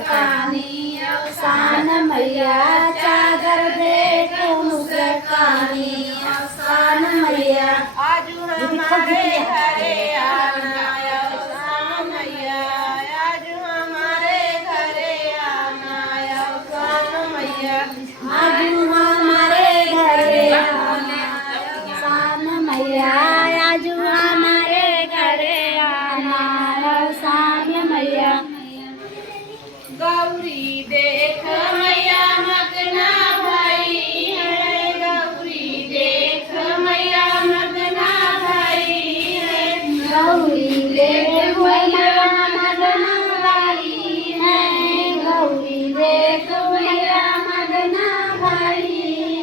मुस्कानी अवसान मैया चादर देख मुस्कानी अवसान मैया आज हमारे घरे आना अवसान मैया आज हमारे घरे आना अवसान मैया आज हमारे घरे आना अवसान मैया आज हमारे घरे आना अवसान मैया गौरी देख मैया मगना भाई है गौरी देख मैया मगना भाई है गौरी देख मैया मगना भाई है गौरी देख मैया मगना भाई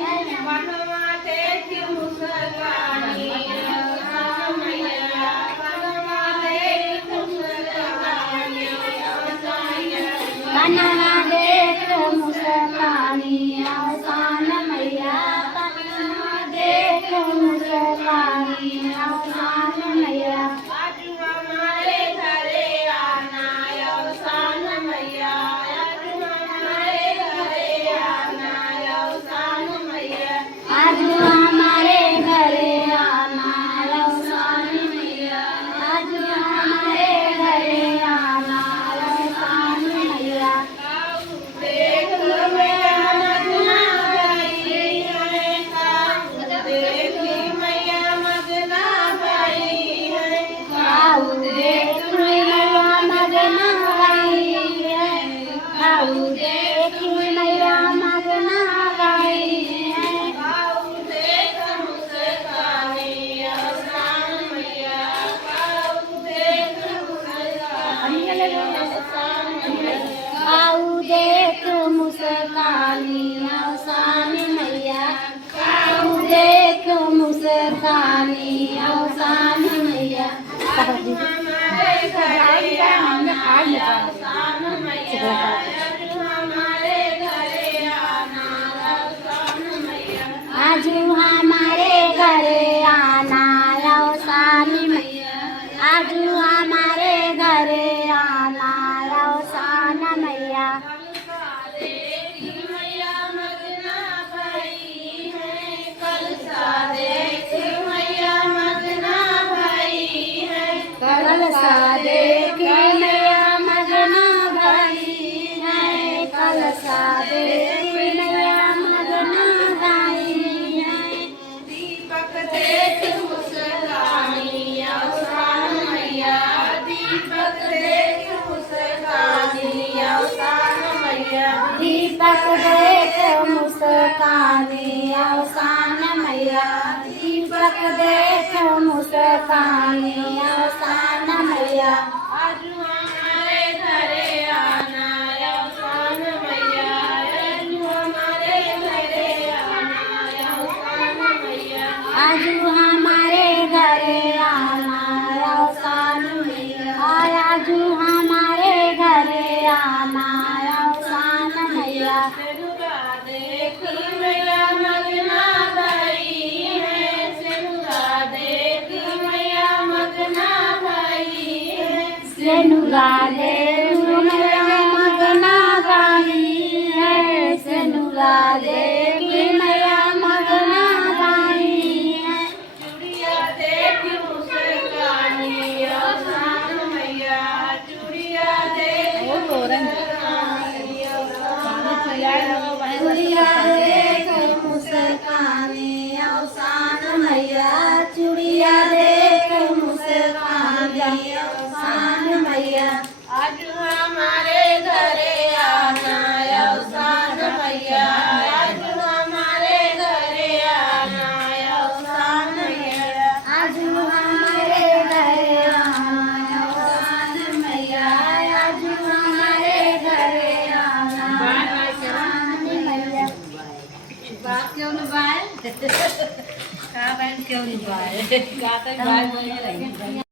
है मनवा देख मुस्कानी अवसान मैया मनवा देख मुस्कानी अवसान मैया कन्हवा देख मुस्कानी अवसान मैया कन्हवा देख मुस्कानी अवसान मैया आज हमारे घरे आना अवसान मैया आज हमारे घरे आना अवसान मैया आज हमारे घरे आना अवसान मैया आज हमारे घरे आना अवसान मैया देख मैया मगना भाई है देख मैया मगना भाई है खाऊ देख मैया मगना भाई है खाऊ देख मैया मगना भाई है काऊ देख मुस्कानी अवसान मैया काऊ देख मुस्कानी अवसान मैया खाऊ देख मुस्कानी अवसान मैया खाऊ देख मुस्कानी अवसान मैया हमारे घरे आना अवसान मैया आज हमारे घरे आना अवसान मैया आज हमारे घरे आना अवसान मैया आज हमारे घरे आना अवसान मैया देखी मैया मगना भाई है कल सा देखी मैया मगना भाई है कल सा देख मैया मगना भाई है कल सा देख मैया मगना भाई है दीपक देख मुस्कानी अवसान मैया दीपक देख मुस्कानी अवसान मैया दीपक देख मुस्कानी अवसान मैया दीपक देख मुस्कानी अवसान मैया आज हमारे घरे आना अवसान मैया आज हमारे घरे आना अवसान मैया आज हमारे घरे आना अवसान मैया आज हमारे घरे आना अवसान मैया सेनुगा देख मैया मगना भाई है सेनुगा देख मैया मगना भाई है सेनुगा देख मैया मगना भाई है सेनुगा देख मैया मगना भाई है चूड़िया देख मुस्कानी अवसान मैया चूड़िया देख मुस्कानी अवसान मैया चूड़िया देख मुस्कानी अवसान मैया चूड़िया देख मुस्कानी अवसान मैया आज हमारे घरे आना अवसान मैया आज हमारे घरे आना अवसान मैया आज हमारे घरे आना अवसान मैया आज हमारे घरे आना अवसान मैया बात क्यों नहीं बाय का क्यों नहीं बाय का तो बाय बोल रही